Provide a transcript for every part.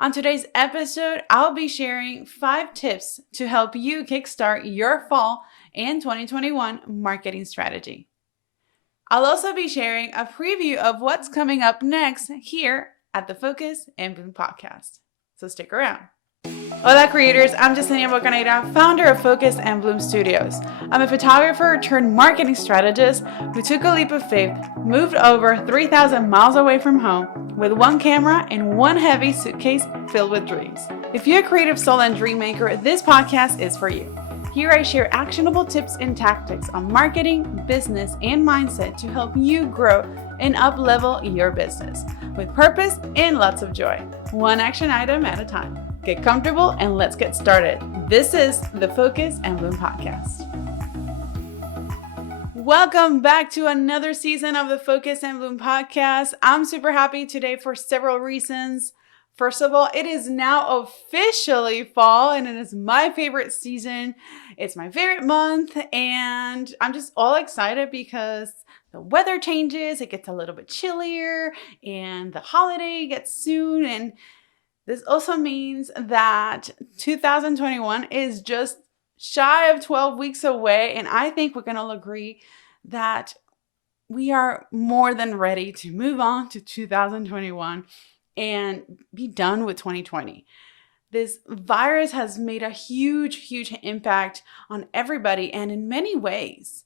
On today's episode, I'll be sharing 5 tips to help you kickstart your fall and 2021 marketing strategy. I'll also be sharing a preview of what's coming up next here at the Focus and Bloom podcast. So stick around. Hola creators, I'm yeseniabocanegra, founder of Focus and Bloom Studios. I'm a photographer turned marketing strategist who took a leap of faith, moved over 3,000 miles away from home with one camera and one heavy suitcase filled with dreams. If you're a creative soul and dream maker, this podcast is for you. Here I share actionable tips and tactics on marketing, business, and mindset to help you grow and up-level your business with purpose and lots of joy, one action item at a time. Get comfortable and let's get started. This is the Focus and Bloom podcast. Welcome back to another season of the Focus and Bloom podcast. I'm super happy today for several reasons. First of all, it is now officially fall and it is my favorite season. It's my favorite month and I'm just all excited because the weather changes, it gets a little bit chillier and the holiday gets soon, and this also means that 2021 is just shy of 12 weeks away, and I think we can all agree that we are more than ready to move on to 2021 and be done with 2020. This virus has made a huge impact on everybody, and in many ways,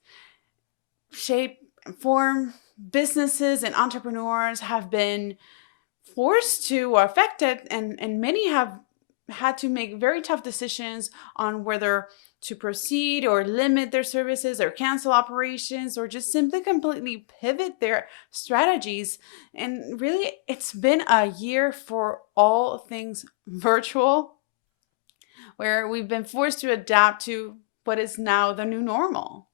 shape and form businesses and entrepreneurs have been forced to or affected, and many have had to make very tough decisions on whether to proceed or limit their services or cancel operations or just simply completely pivot their strategies. And really, it's been a year for all things virtual, where we've been forced to adapt to what is now the new normal.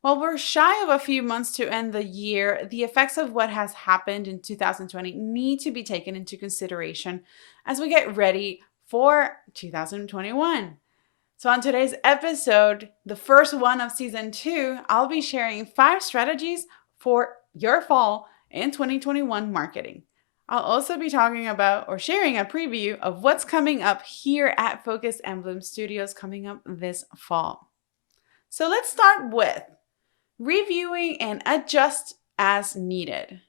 While we're shy of a few months to end the year, the effects of what has happened in 2020 need to be taken into consideration as we get ready for 2021. So on today's episode, the first one of season 2, I'll be sharing 5 strategies for your fall and 2021 marketing. I'll also be talking about or sharing a preview of what's coming up here at Focus and Bloom Studios coming up this fall. So let's start with reviewing and adjust as needed.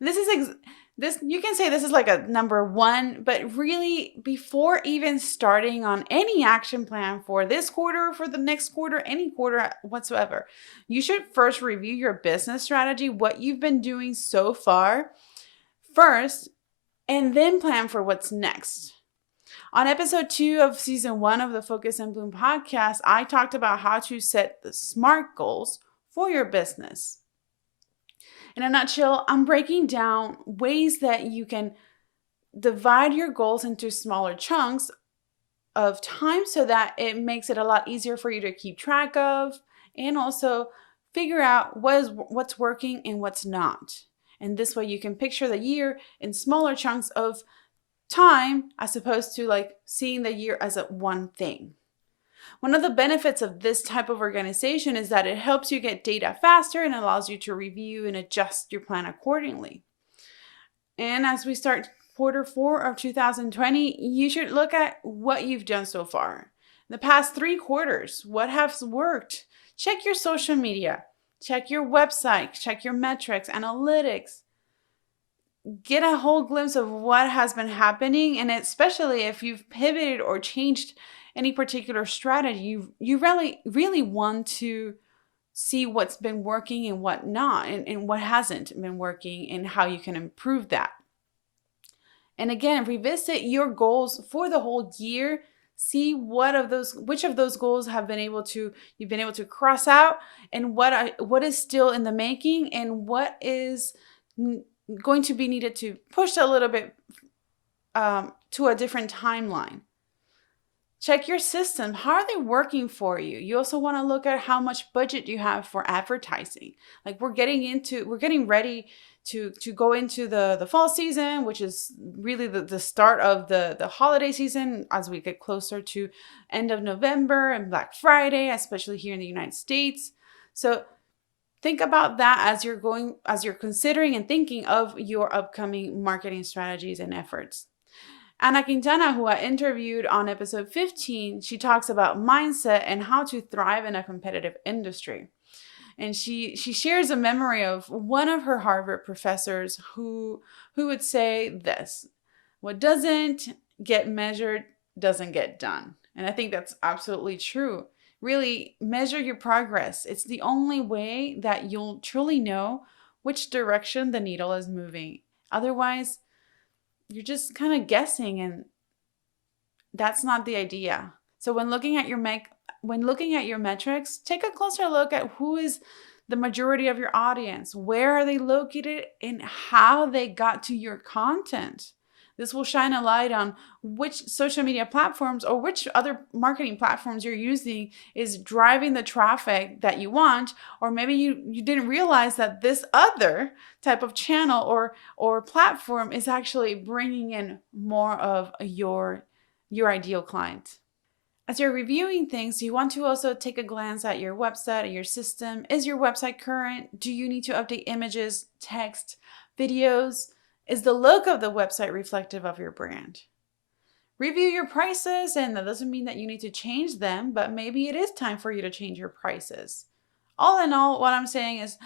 This you can say this is like a number 1, but really before even starting on any action plan for this quarter, for the next quarter, any quarter whatsoever, you should first review your business strategy, what you've been doing so far first, and then plan for what's next. On episode 2 of season 1 of the Focus and Bloom podcast, I talked about how to set the SMART goals for your business. In a nutshell, I'm breaking down ways that you can divide your goals into smaller chunks of time so that it makes it a lot easier for you to keep track of and also figure out what's working and what's not. And this way you can picture the year in smaller chunks of time as opposed to like seeing the year as a one thing. One of the benefits of this type of organization is that it helps you get data faster and allows you to review and adjust your plan accordingly. And as we start quarter 4 of 2020, you should look at what you've done so far. The past 3 quarters, what has worked? Check your social media, check your website, check your metrics, analytics. Get a whole glimpse of what has been happening, and especially if you've pivoted or changed any particular strategy, you really want to see what's been working and what not, and what hasn't been working and how you can improve that. And again, revisit your goals for the whole year. See which of those goals you've been able to cross out, and what is still in the making, and what is going to be needed to push a little bit to a different timeline. Check your system. How are they working for you? You also want to look at how much budget you have for advertising. Like we're getting ready to go into the fall season, which is really the start of the holiday season as we get closer to end of November and Black Friday, especially here in the United States. So think about that as you're considering and thinking of your upcoming marketing strategies and efforts. Anna Quintana, who I interviewed on episode 15, she talks about mindset and how to thrive in a competitive industry. And she shares a memory of one of her Harvard professors who would say this: what doesn't get measured doesn't get done. And I think that's absolutely true. Really measure your progress. It's the only way that you'll truly know which direction the needle is moving. Otherwise, you're just kind of guessing, and that's not the idea. So when looking at your metrics, take a closer look at who is the majority of your audience, where are they located, and how they got to your content. This will shine a light on which social media platforms or which other marketing platforms you're using is driving the traffic that you want, or maybe you didn't realize that this other type of channel or platform is actually bringing in more of your ideal client. As you're reviewing things, you want to also take a glance at your website or your system. Is your website current? Do you need to update images, text, videos? Is the look of the website reflective of your brand? Review your prices, and that doesn't mean that you need to change them, but maybe it is time for you to change your prices. All in all, what I'm saying is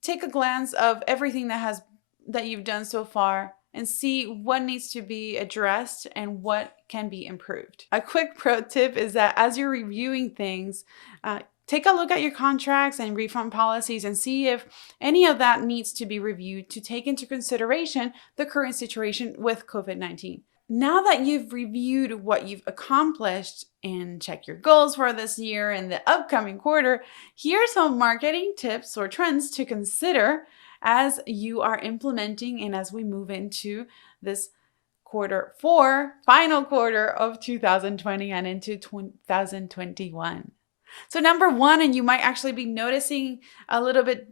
take a glance of everything that you've done so far and see what needs to be addressed and what can be improved. A quick pro tip is that as you're reviewing things, take a look at your contracts and refund policies and see if any of that needs to be reviewed to take into consideration the current situation with COVID-19. Now that you've reviewed what you've accomplished and check your goals for this year and the upcoming quarter, here are some marketing tips or trends to consider as you are implementing and as we move into this quarter four, final quarter of 2020 and into 2021. So number one, and you might actually be noticing a little bit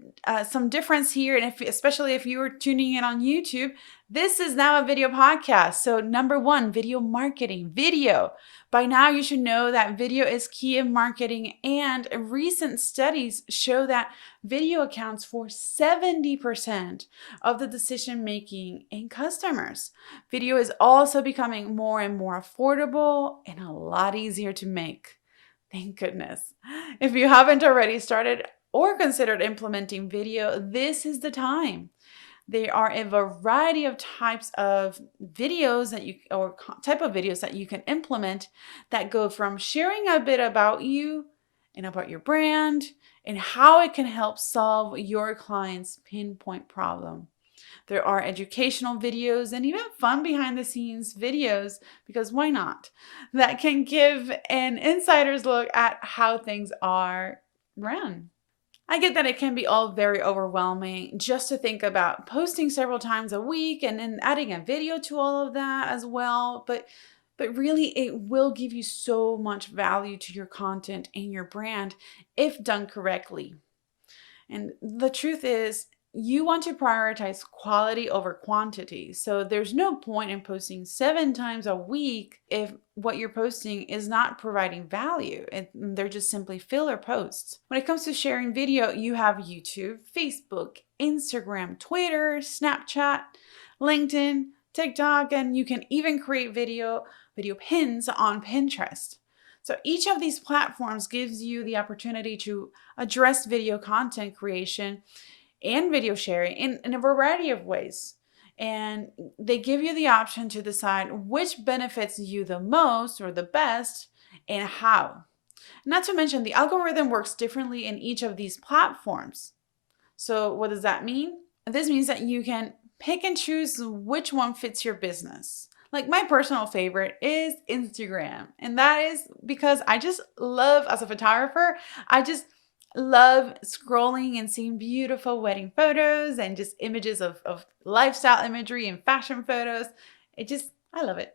some difference here, and especially if you were tuning in on YouTube, this is now a video podcast. So number one, video marketing, video. By now you should know that video is key in marketing, and recent studies show that video accounts for 70% of the decision making in customers. Video is also becoming more and more affordable and a lot easier to make. Thank goodness. If you haven't already started or considered implementing video, this is the time. There are a variety of types of videos type of videos that you can implement that go from sharing a bit about you and about your brand and how it can help solve your client's pinpoint problem. There are educational videos and even fun behind the scenes videos, because why not, that can give an insider's look at how things are run. I get that it can be all very overwhelming just to think about posting several times a week and then adding a video to all of that as well. But really, it will give you so much value to your content and your brand if done correctly. And the truth is, you want to prioritize quality over quantity. So there's no point in posting 7 times a week if what you're posting is not providing value and they're just simply filler posts. When it comes to sharing video, you have YouTube, Facebook, Instagram, Twitter, Snapchat, LinkedIn, TikTok, and you can even create video pins on Pinterest. So each of these platforms gives you the opportunity to address video content creation and video sharing in a variety of ways. And they give you the option to decide which benefits you the most or the best and how. Not to mention, the algorithm works differently in each of these platforms. So what does that mean? This means that you can pick and choose which one fits your business. Like my personal favorite is Instagram. And that is because I just love, as a photographer, I just love scrolling and seeing beautiful wedding photos and just images of lifestyle imagery and fashion photos. I love it.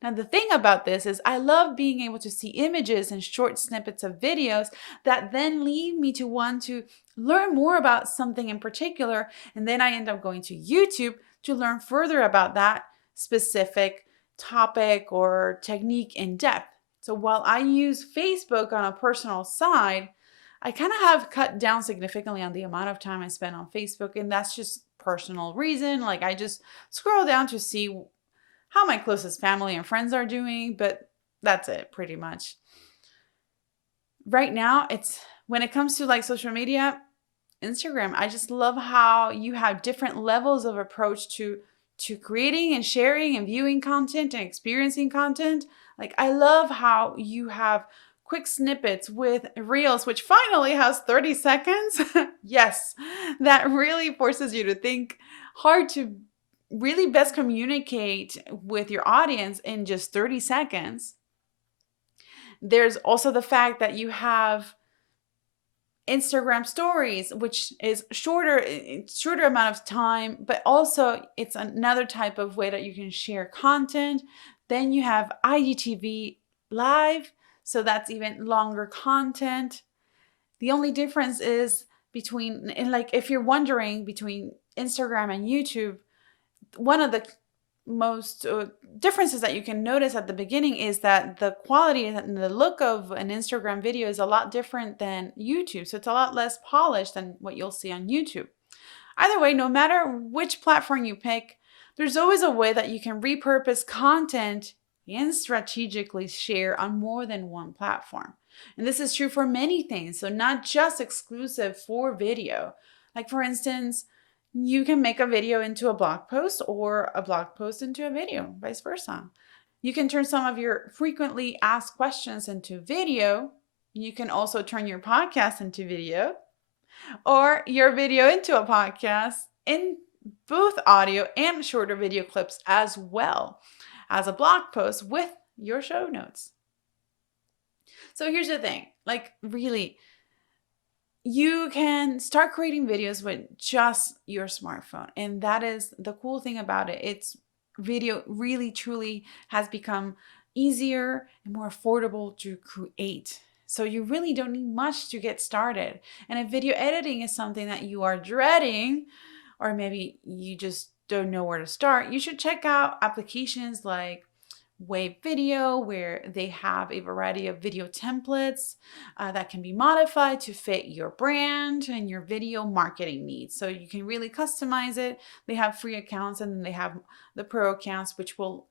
Now, the thing about this is I love being able to see images and short snippets of videos that then lead me to want to learn more about something in particular. And then I end up going to YouTube to learn further about that specific topic or technique in depth. So while I use Facebook on a personal side, I kind of have cut down significantly on the amount of time I spend on Facebook, and that's just personal reason. Like I just scroll down to see how my closest family and friends are doing, but that's it pretty much. Right now, it's when it comes to like social media, Instagram, I just love how you have different levels of approach to creating and sharing and viewing content and experiencing content. Like I love how you have quick snippets with Reels, which finally has 30 seconds. Yes, that really forces you to think hard to really best communicate with your audience in just 30 seconds. There's also the fact that you have Instagram stories, which is shorter amount of time, but also it's another type of way that you can share content. Then you have IGTV live, so that's even longer content. The only difference is between, and like if you're wondering between Instagram and YouTube, one of the most differences that you can notice at the beginning is that the quality and the look of an Instagram video is a lot different than YouTube. So it's a lot less polished than what you'll see on YouTube. Either way, no matter which platform you pick, there's always a way that you can repurpose content and strategically share on more than one platform. And this is true for many things, so not just exclusive for video. Like, for instance, you can make a video into a blog post or a blog post into a video, vice versa. You can turn some of your frequently asked questions into video. You can also turn your podcast into video or your video into a podcast in both audio and shorter video clips as well as a blog post with your show notes. So here's the thing, like really, you can start creating videos with just your smartphone. And that is the cool thing about it. It's video really truly has become easier and more affordable to create. So you really don't need much to get started. And if video editing is something that you are dreading, or maybe you just don't know where to start, you should check out applications like Wave Video, where they have a variety of video templates that can be modified to fit your brand and your video marketing needs. So you can really customize it. They have free accounts and then they have the pro accounts, which will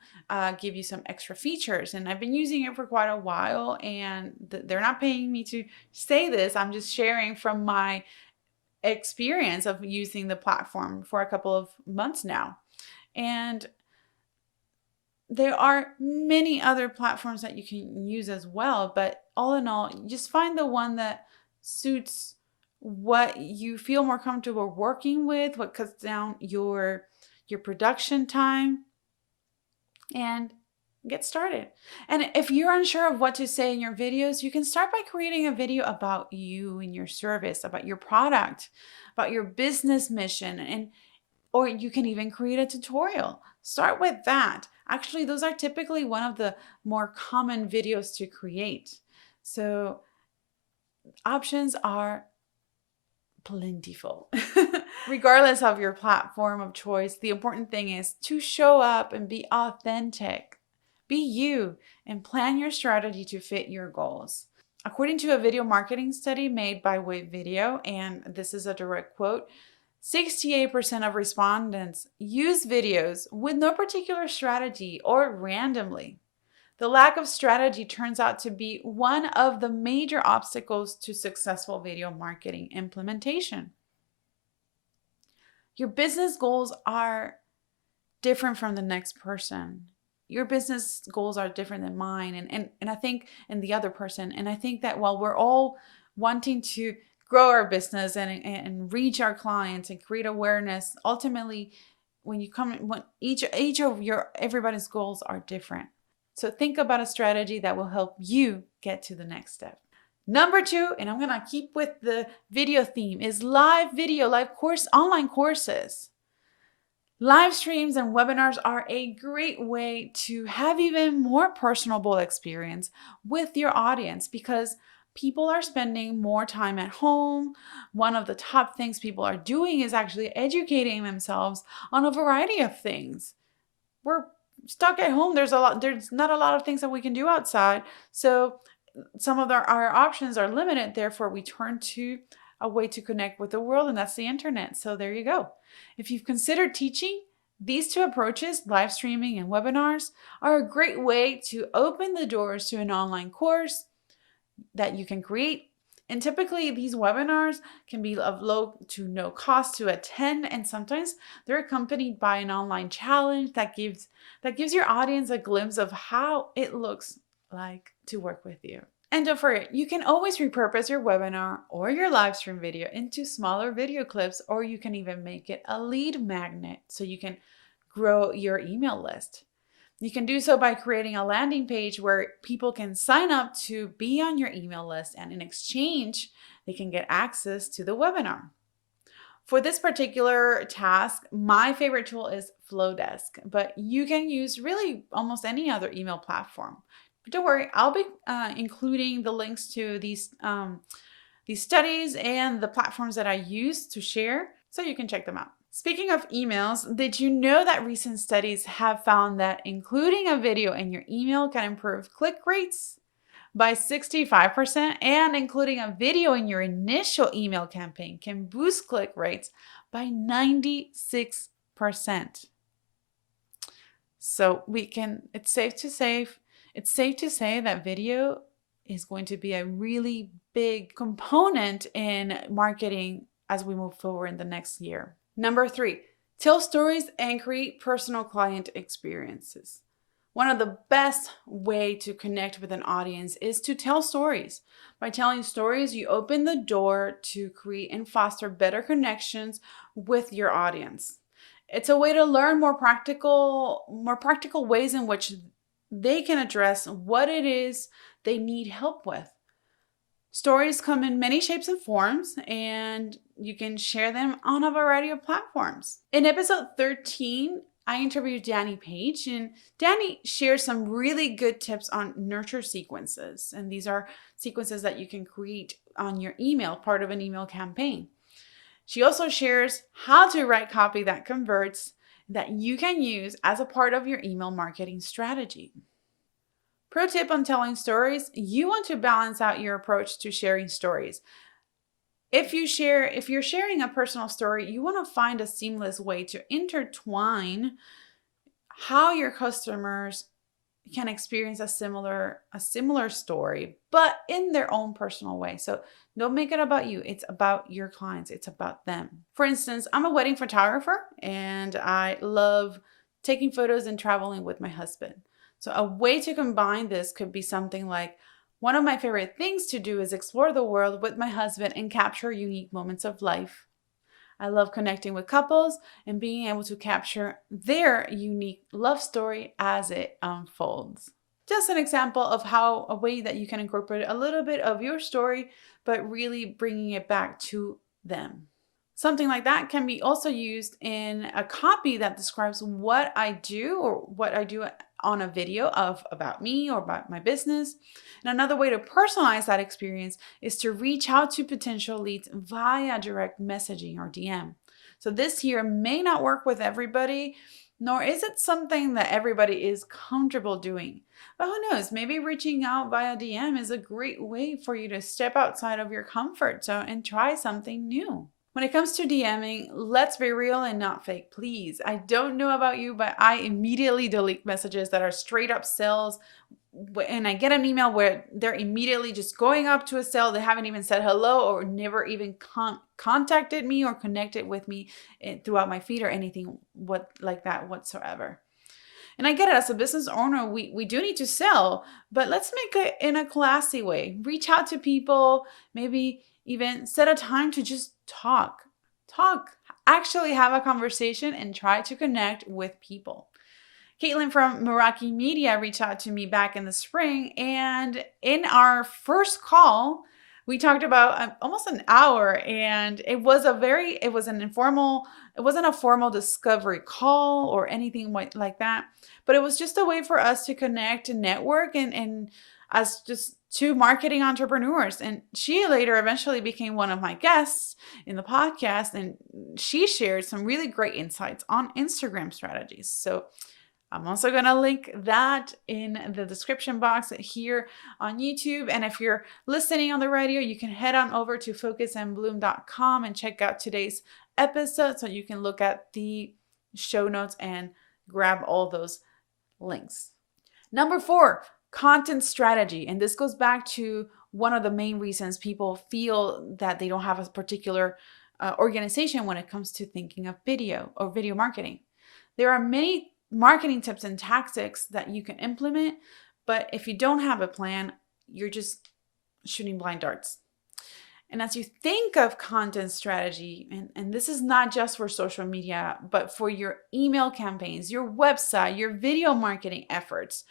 give you some extra features. And I've been using it for quite a while, and they're not paying me to say this. I'm just sharing from my experience of using the platform for a couple of months now. And there are many other platforms that you can use as well, but all in all, just find the one that suits what you feel more comfortable working with, what cuts down your production time, and get started. And if you're unsure of what to say in your videos, you can start by creating a video about you and your service, about your product, about your business mission, and or you can even create a tutorial. Start with that. Actually, those are typically one of the more common videos to create. So options are plentiful. Regardless of your platform of choice, the important thing is to show up and be authentic. Be you and plan your strategy to fit your goals. According to a video marketing study made by Wave Video, and this is a direct quote, 68% of respondents use videos with no particular strategy or randomly. The lack of strategy turns out to be one of the major obstacles to successful video marketing implementation. Your business goals are different from the next person. Your business goals are different than mine and I think and the other person. And I think that while we're all wanting to grow our business and reach our clients and create awareness, ultimately when each of everybody's goals are different. So think about a strategy that will help you get to the next step. Number 2, and I'm gonna keep with the video theme, is live video, online courses. Live streams and webinars are a great way to have even more personable experience with your audience because people are spending more time at home. One of the top things people are doing is actually educating themselves on a variety of things. We're stuck at home. There's not a lot of things that we can do outside. So some of our options are limited. Therefore, we turn to a way to connect with the world, and that's the internet. So there you go. If you've considered teaching, These two approaches, live streaming and webinars, are a great way to open the doors to an online course that you can create. And typically these webinars can be of low to no cost to attend, and sometimes they're accompanied by an online challenge that gives your audience a glimpse of how it looks like to work with you. And don't forget, you can always repurpose your webinar or your live stream video into smaller video clips, or you can even make it a lead magnet so you can grow your email list. You can do so by creating a landing page where people can sign up to be on your email list, and in exchange, they can get access to the webinar. For this particular task, my favorite tool is Flowdesk, but you can use really almost any other email platform. But don't worry, I'll be including the links to these studies and the platforms that I use to share, so you can check them out. Speaking of emails, did you know that recent studies have found that including a video in your email can improve click rates by 65%, and including a video in your initial email campaign can boost click rates by 96%. So it's safe to say that video is going to be a really big component in marketing as we move forward in the next year. Number 3, tell stories and create personal client experiences. One of the best ways to connect with an audience is to tell stories. By telling stories, you open the door to create and foster better connections with your audience. It's a way to learn more practical ways in which they can address what it is they need help with. Stories come in many shapes and forms, and you can share them on a variety of platforms. In episode 13, I interviewed Danny Page, and Danny shares some really good tips on nurture sequences. And these are sequences that you can create on your email, part of an email campaign. She also shares how to write copy that converts that you can use as a part of your email marketing strategy. Pro tip on telling stories: you want to balance out your approach to sharing stories. If you're sharing a personal story, you want to find a seamless way to intertwine how your customers can experience a similar story, but in their own personal way. So don't make it about you. It's about your clients. It's about them. For instance, I'm a wedding photographer and I love taking photos and traveling with my husband. So a way to combine this could be something like, one of my favorite things to do is explore the world with my husband and capture unique moments of life. I love connecting with couples and being able to capture their unique love story as it unfolds. Just an example of how a way that you can incorporate a little bit of your story, but really bringing it back to them. Something like that can be also used in a copy that describes what I do or what I do on a video about me or about my business. And another way to personalize that experience is to reach out to potential leads via direct messaging or DM. So this here may not work with everybody, nor is it something that everybody is comfortable doing. But who knows, maybe reaching out via DM is a great way for you to step outside of your comfort zone and try something new. When it comes to DMing, let's be real and not fake, please. I don't know about you, but I immediately delete messages that are straight up sales. And I get an email where they're immediately just going up to a sale. They haven't even said hello or never even contacted me or connected with me throughout my feed or anything like that whatsoever. And I get it, as a business owner, we do need to sell, but let's make it in a classy way. Reach out to people, maybe even set a time to just talk, actually have a conversation and try to connect with people. Caitlin from Meraki Media reached out to me back in the spring, and in our first call, we talked about almost an hour, and it wasn't a formal discovery call or anything like that, but it was just a way for us to connect and network and as just two marketing entrepreneurs. And she later eventually became one of my guests in the podcast, and she shared some really great insights on Instagram strategies. So I'm also going to link that in the description box here on YouTube. And if you're listening on the radio, you can head on over to focusandbloom.com and check out today's episode so you can look at the show notes and grab all those links. Number 4, content strategy. And this goes back to one of the main reasons people feel that they don't have a particular organization when it comes to thinking of video or video marketing. There are many marketing tips and tactics that you can implement, but if you don't have a plan, you're just shooting blind darts. And as you think of content strategy, and this is not just for social media, but for your email campaigns, your website, your video marketing efforts,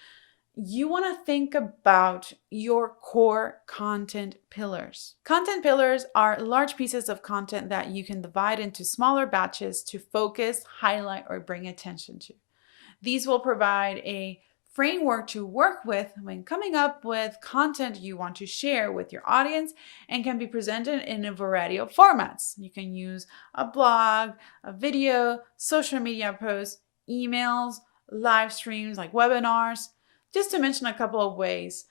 you want to think about your core content pillars. Content pillars are large pieces of content that you can divide into smaller batches to focus, highlight, or bring attention to. These will provide a framework to work with when coming up with content you want to share with your audience, and can be presented in a variety of formats. You can use a blog, a video, social media posts, emails, live streams like webinars, just to mention a couple of ways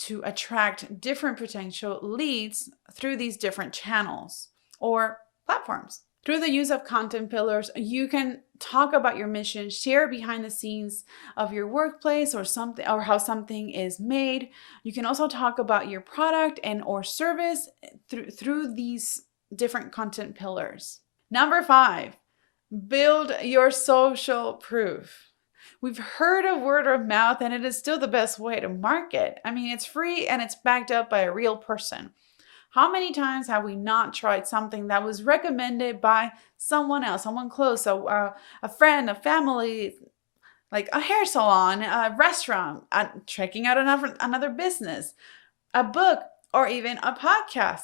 to attract different potential leads through these different channels or platforms. Through the use of content pillars, you can talk about your mission, share behind the scenes of your workplace or something, or how something is made. You can also talk about your product and or service through these different content pillars. Number 5, build your social proof. We've heard of word of mouth, and it is still the best way to market. I mean, it's free and it's backed up by a real person. How many times have we not tried something that was recommended by someone else, someone close, a friend, a family, like a hair salon, a restaurant, checking out another business, a book, or even a podcast?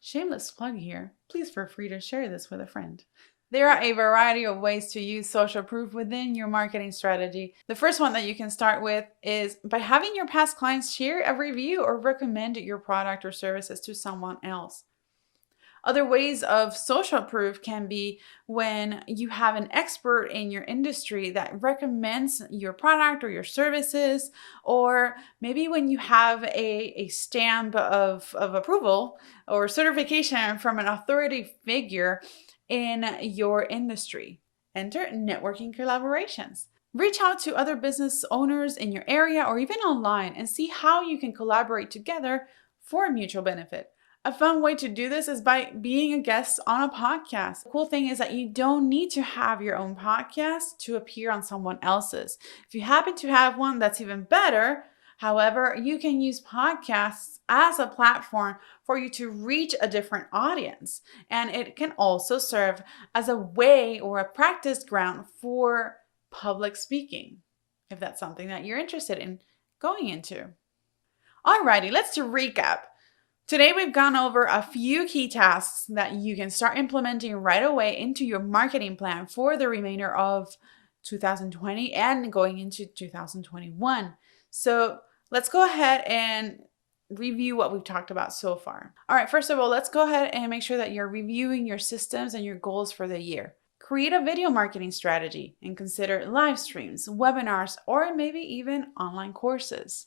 Shameless plug here. Please feel free to share this with a friend. There are a variety of ways to use social proof within your marketing strategy. The first one that you can start with is by having your past clients share a review or recommend your product or services to someone else. Other ways of social proof can be when you have an expert in your industry that recommends your product or your services, or maybe when you have a stamp of approval or certification from an authority figure in your industry. Enter networking collaborations. Reach out to other business owners in your area or even online and see how you can collaborate together for mutual benefit. A fun way to do this is by being a guest on a podcast. The cool thing is that you don't need to have your own podcast to appear on someone else's. If you happen to have one, that's even better. However, you can use podcasts as a platform for you to reach a different audience. And it can also serve as a way or a practice ground for public speaking, if that's something that you're interested in going into. Alrighty, let's recap. Today we've gone over a few key tasks that you can start implementing right away into your marketing plan for the remainder of 2020 and going into 2021. So let's go ahead and review what we've talked about so far. All right, first of all, let's go ahead and make sure that you're reviewing your systems and your goals for the year. Create a video marketing strategy and consider live streams, webinars, or maybe even online courses.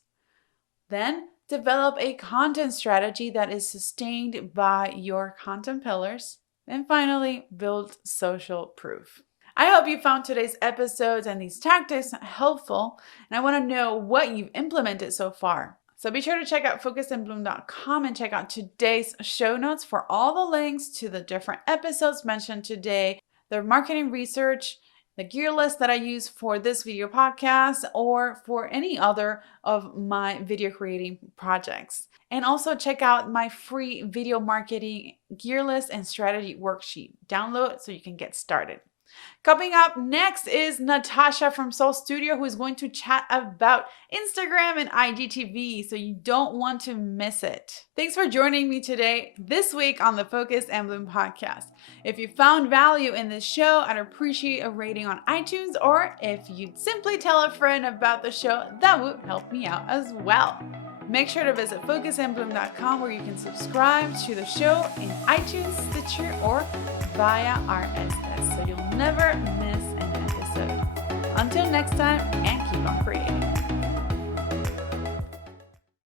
Then develop a content strategy that is sustained by your content pillars. And finally, build social proof. I hope you found today's episodes and these tactics helpful, and I want to know what you've implemented so far. So be sure to check out focusandbloom.com and check out today's show notes for all the links to the different episodes mentioned today, the marketing research, the gear list that I use for this video podcast, or for any other of my video creating projects. And also check out my free video marketing gear list and strategy worksheet. Download so you can get started. Coming up next is Natasha from Soul Studio, who is going to chat about Instagram and IGTV, so you don't want to miss it. Thanks for joining me today, this week on the Focus and Bloom podcast. If you found value in this show, I'd appreciate a rating on iTunes, or if you'd simply tell a friend about the show, that would help me out as well. Make sure to visit focusandbloom.com, where you can subscribe to the show in iTunes, Stitcher, or via RSS, so you'll never miss an episode. Until next time, and keep on creating.